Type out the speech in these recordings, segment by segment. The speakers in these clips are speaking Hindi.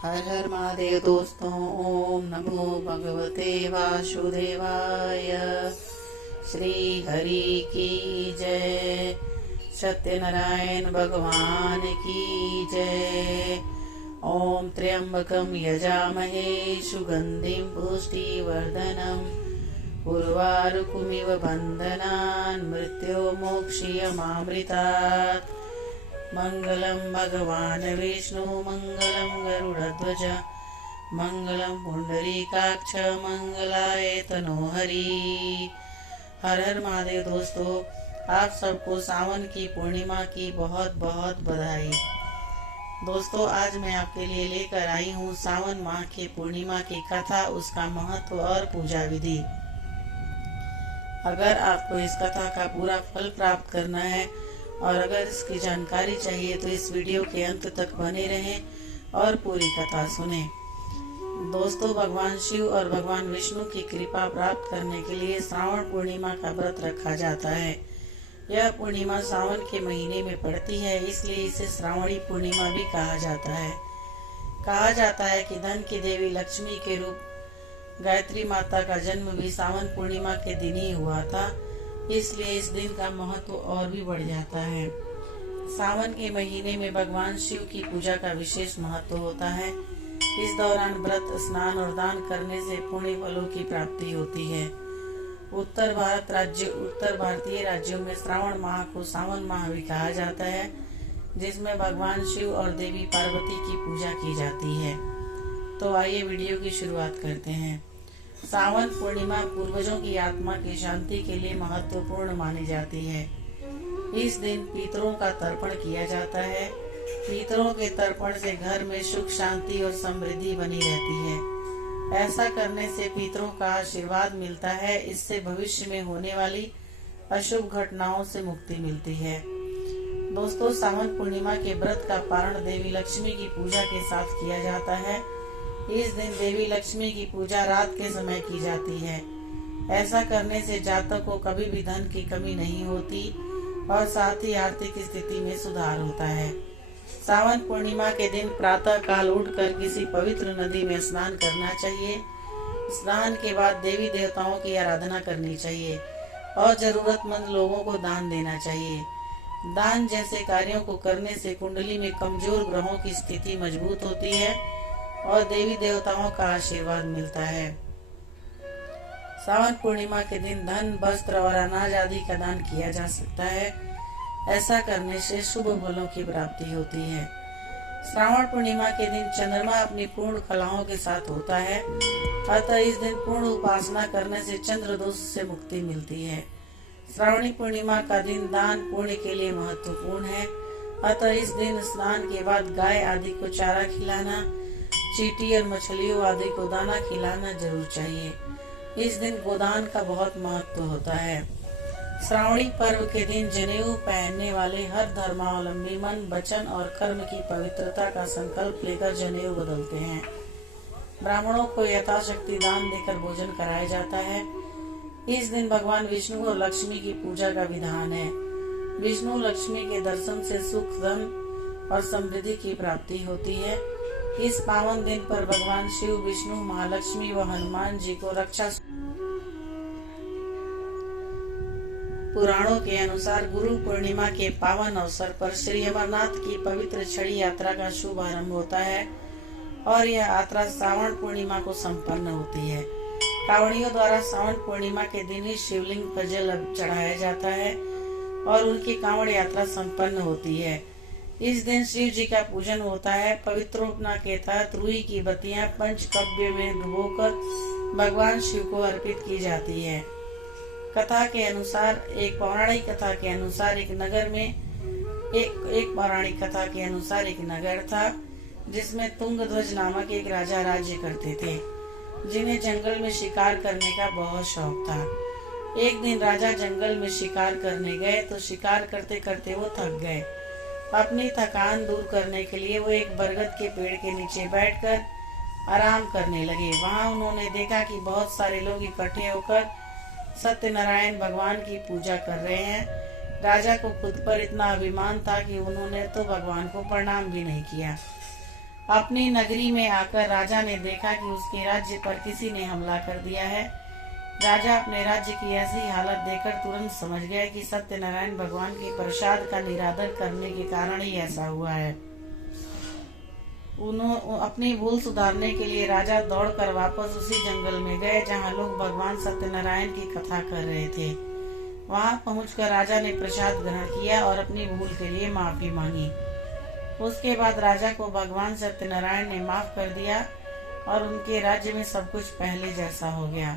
हर हर महादेव दोस्तों। ओम नमो भगवते वासुदेवाय। श्री हरि की जय। सत्यनारायण भगवान की जय। ओम त्र्यंबकं यजामहे सुगंधिं पुष्टिवर्धनम् उर्वारुकमिव बन्धनान् मृत्योर्मोक्षयमामृतात्। मंगलम भगवान विष्णु मंगलम गरुड़ध्वज मंगलम पुंडरीकाक्ष मंगलाय तनोहरि। हर हर महादेव दोस्तों, आप सबको सावन की पूर्णिमा की बहुत बहुत बधाई। दोस्तों, आज मैं आपके लिए लेकर आई हूँ सावन माह की पूर्णिमा की कथा, उसका महत्व और पूजा विधि। अगर आपको इस कथा का पूरा फल प्राप्त करना है और अगर इसकी जानकारी चाहिए तो इस वीडियो के अंत तक बने रहें और पूरी कथा सुनें। दोस्तों, भगवान शिव और भगवान विष्णु की कृपा प्राप्त करने के लिए श्रावण पूर्णिमा का व्रत रखा जाता है। यह पूर्णिमा सावन के महीने में पड़ती है, इसलिए इसे श्रावणी पूर्णिमा भी कहा जाता है। कहा जाता है कि धन की देवी लक्ष्मी के रूप गायत्री माता का जन्म भी सावन पूर्णिमा के दिन ही हुआ था, इसलिए इस दिन का महत्व और भी बढ़ जाता है। सावन के महीने में भगवान शिव की पूजा का विशेष महत्व होता है। इस दौरान व्रत, स्नान और दान करने से पुण्य फलों की प्राप्ति होती है। उत्तर भारतीय राज्यों में श्रावण माह को सावन माह भी कहा जाता है, जिसमें भगवान शिव और देवी पार्वती की पूजा की जाती है। तो आइए वीडियो की शुरुआत करते हैं। सावन पूर्णिमा पूर्वजों की आत्मा की शांति के लिए महत्वपूर्ण मानी जाती है। इस दिन पितरों का तर्पण किया जाता है। पितरों के तर्पण से घर में सुख, शांति और समृद्धि बनी रहती है। ऐसा करने से पितरों का आशीर्वाद मिलता है। इससे भविष्य में होने वाली अशुभ घटनाओं से मुक्ति मिलती है। दोस्तों, सावन पूर्णिमा के व्रत का पारण देवी लक्ष्मी की पूजा के साथ किया जाता है। इस दिन देवी लक्ष्मी की पूजा रात के समय की जाती है। ऐसा करने से जातक को कभी भी धन की कमी नहीं होती और साथ ही आर्थिक स्थिति में सुधार होता है। सावन पूर्णिमा के दिन प्रातः काल उठकर किसी पवित्र नदी में स्नान करना चाहिए। स्नान के बाद देवी देवताओं की आराधना करनी चाहिए और जरूरतमंद लोगों को दान देना चाहिए। दान जैसे कार्यों को करने से कुंडली में कमजोर ग्रहों की स्थिति मजबूत होती है और देवी देवताओं का आशीर्वाद मिलता है। सावन पूर्णिमा के दिन धन, वस्त्र और अनाज आदि का दान किया जा सकता है। ऐसा करने से शुभ फलों की प्राप्ति होती है। श्रावण पूर्णिमा के दिन चंद्रमा अपनी पूर्ण कलाओं के साथ होता है, अतः इस दिन पूर्ण उपासना करने से चंद्र दोष से मुक्ति मिलती है। श्रावणी पूर्णिमा का दिन दान पुण्य के लिए महत्वपूर्ण है, अतः इस दिन स्नान के बाद गाय आदि को चारा खिलाना, चींटी और मछलियों आदि को दाना खिलाना जरूर चाहिए। इस दिन गोदान का बहुत महत्व होता है। श्रावणी पर्व के दिन जनेऊ पहनने वाले हर धर्मावलंबी मन, वचन और कर्म की पवित्रता का संकल्प लेकर जनेऊ बदलते हैं। ब्राह्मणों को यथाशक्ति दान देकर भोजन कराया जाता है। इस दिन भगवान विष्णु और लक्ष्मी की पूजा का विधान है। विष्णु लक्ष्मी के दर्शन से सुख, धन और समृद्धि की प्राप्ति होती है। इस पावन दिन पर भगवान शिव, विष्णु, महालक्ष्मी व हनुमान जी को रक्षा। पुराणों के अनुसार गुरु पूर्णिमा के पावन अवसर पर श्री अमरनाथ की पवित्र छड़ी यात्रा का शुभारंभ होता है और यह यात्रा सावन पूर्णिमा को संपन्न होती है। कांवड़ियों द्वारा सावन पूर्णिमा के दिन ही शिवलिंग पर जल चढ़ाया जाता है और उनकी कांवड़ यात्रा संपन्न होती है। इस दिन शिव जी का पूजन होता है। पवित्रोपना के तहत रुई की बत्तियां पंचकव्य में डुबोकर भगवान शिव को अर्पित की जाती है। कथा के अनुसार एक पौराणिक कथा के अनुसार एक नगर था जिसमें तुंगध्वज नामक एक राजा राज्य करते थे, जिन्हें जंगल में शिकार करने का बहुत शौक था। एक दिन राजा जंगल में शिकार करने गए तो शिकार करते करते वो थक गए। अपनी थकान दूर करने के लिए वो एक बरगद के पेड़ के नीचे बैठकर आराम करने लगे। वहां उन्होंने देखा कि बहुत सारे लोग इकट्ठे होकर सत्यनारायण भगवान की पूजा कर रहे हैं। राजा को खुद पर इतना अभिमान था कि उन्होंने तो भगवान को प्रणाम भी नहीं किया। अपनी नगरी में आकर राजा ने देखा कि उसके राज्य पर किसी ने हमला कर दिया है। राजा अपने राज्य की ऐसी हालत देखकर तुरंत समझ गया कि सत्यनारायण भगवान के प्रसाद का निरादर करने के कारण ही ऐसा हुआ है। अपनी भूल सुधारने के लिए राजा दौड़कर वापस उसी जंगल में गए जहां लोग भगवान सत्यनारायण की कथा कर रहे थे। वहां पहुंचकर राजा ने प्रसाद ग्रहण किया और अपनी भूल के लिए माफी मांगी। उसके बाद राजा को भगवान सत्यनारायण ने माफ कर दिया और उनके राज्य में सब कुछ पहले जैसा हो गया।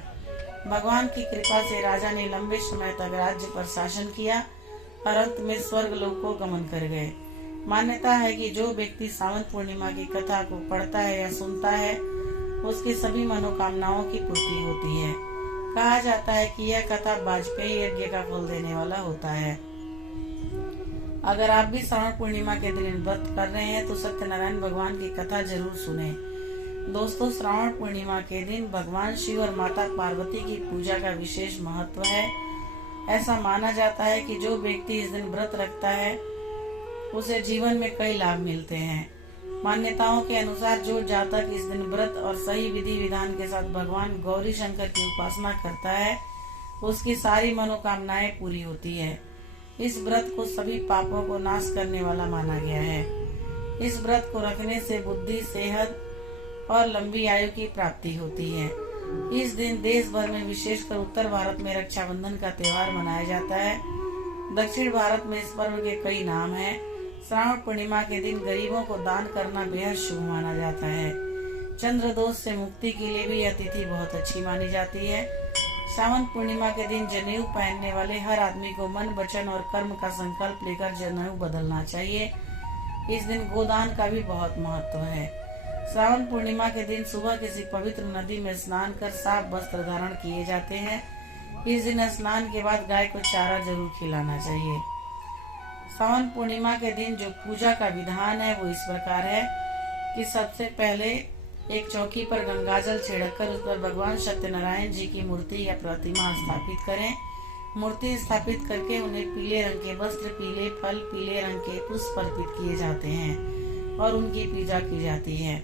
भगवान की कृपा से राजा ने लंबे समय तक राज्य पर शासन किया और अंत में स्वर्ग लोक को गमन कर गए। मान्यता है कि जो व्यक्ति सावन पूर्णिमा की कथा को पढ़ता है या सुनता है उसकी सभी मनोकामनाओं की पूर्ति होती है। कहा जाता है कि यह कथा वाजपेयी यज्ञ का फल देने वाला होता है। अगर आप भी श्रावण पूर्णिमा के दिन व्रत कर रहे हैं तो सत्यनारायण भगवान की कथा जरूर सुने। दोस्तों, श्रावण पूर्णिमा के दिन भगवान शिव और माता पार्वती की पूजा का विशेष महत्व है। ऐसा माना जाता है कि जो व्यक्ति इस दिन व्रत रखता है उसे जीवन में कई लाभ मिलते हैं। मान्यताओं के अनुसार जो जातक इस दिन व्रत और सही विधि विधान के साथ भगवान गौरी शंकर की उपासना करता है उसकी सारी मनोकामनाएं पूरी होती है। इस व्रत को सभी पापों को नाश करने वाला माना गया है। इस व्रत को रखने से बुद्धि, सेहत और लंबी आयु की प्राप्ति होती है। इस दिन देश भर में विशेषकर उत्तर भारत में रक्षाबंधन का त्योहार मनाया जाता है। दक्षिण भारत में इस पर्व के कई नाम हैं। श्रावण पूर्णिमा के दिन गरीबों को दान करना बेहद शुभ माना जाता है। चंद्र दोष से मुक्ति के लिए भी यह तिथि बहुत अच्छी मानी जाती है। श्रावण पूर्णिमा के दिन जनेऊ पहनने वाले हर आदमी को मन, वचन और कर्म का संकल्प लेकर जनेऊ बदलना चाहिए। इस दिन गोदान का भी बहुत महत्व है। श्रावण पूर्णिमा के दिन सुबह किसी पवित्र नदी में स्नान कर साफ वस्त्र धारण किए जाते हैं। इस दिन स्नान के बाद गाय को चारा जरूर खिलाना चाहिए। श्रावण पूर्णिमा के दिन जो पूजा का विधान है वो इस प्रकार है कि सबसे पहले एक चौकी पर गंगाजल छिड़ककर उस पर भगवान सत्यनारायण जी की मूर्ति या प्रतिमा स्थापित करें। मूर्ति स्थापित करके उन्हें पीले रंग के वस्त्र, पीले फल, पीले रंग के पुष्प अर्पित किए जाते हैं और उनकी पूजा की जाती है।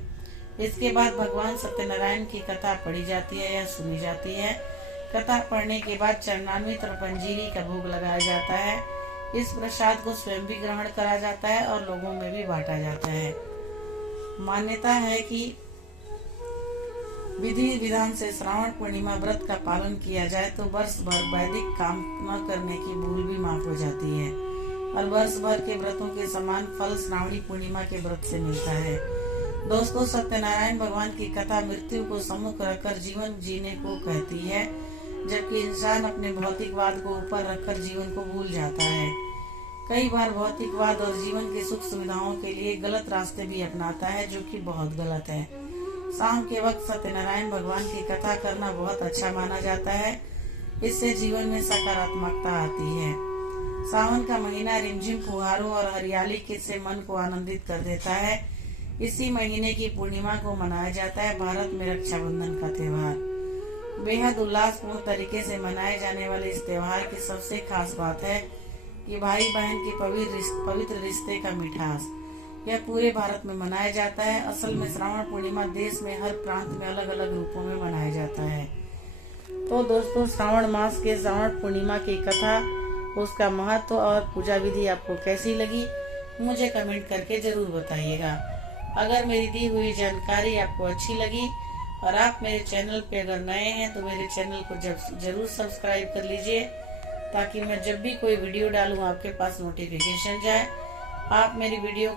इसके बाद भगवान सत्यनारायण की कथा पढ़ी जाती है या सुनी जाती है। कथा पढ़ने के बाद चरणामृत और पंजीरी का भोग लगाया जाता है। इस प्रसाद को स्वयं भी ग्रहण करा जाता है और लोगों में भी बांटा जाता है। मान्यता है कि विधि विधान से श्रावण पूर्णिमा व्रत का पालन किया जाए तो वर्ष भर वैदिक काम न करने की भूल भी माफ हो जाती है और वर्ष भर के व्रतों के समान फल श्रावणी पूर्णिमा के व्रत से मिलता है। दोस्तों, सत्यनारायण भगवान की कथा मृत्यु को सम्मुख रखकर जीवन जीने को कहती है, जबकि इंसान अपने भौतिकवाद को ऊपर रखकर जीवन को भूल जाता है। कई बार भौतिकवाद और जीवन की सुख सुविधाओं के लिए गलत रास्ते भी अपनाता है, जो कि बहुत गलत है। शाम के वक्त सत्यनारायण भगवान की कथा करना बहुत अच्छा माना जाता है। इससे जीवन में सकारात्मकता आती है। सावन का महीना रिमझिम फुहारों और हरियाली के से मन को आनंदित कर देता है। इसी महीने की पूर्णिमा को मनाया जाता है भारत में रक्षाबंधन का त्योहार। बेहद उल्लासपूर्ण तरीके से मनाए जाने वाले इस त्योहार की सबसे खास बात है कि भाई बहन के पवित्र रिश्ते का मिठास। यह पूरे भारत में मनाया जाता है। असल में श्रावण पूर्णिमा देश में हर प्रांत में अलग अलग रूपों में मनाया जाता है। तो दोस्तों, श्रावण मास के श्रावण पूर्णिमा की कथा, उसका महत्व और पूजा विधि आपको कैसी लगी मुझे कमेंट करके जरूर बताइएगा। अगर मेरी दी हुई जानकारी आपको अच्छी लगी और आप मेरे चैनल पे अगर नए हैं तो मेरे चैनल को जरूर सब्सक्राइब कर लीजिए, ताकि मैं जब भी कोई वीडियो डालूं आपके पास नोटिफिकेशन जाए। आप मेरी वीडियो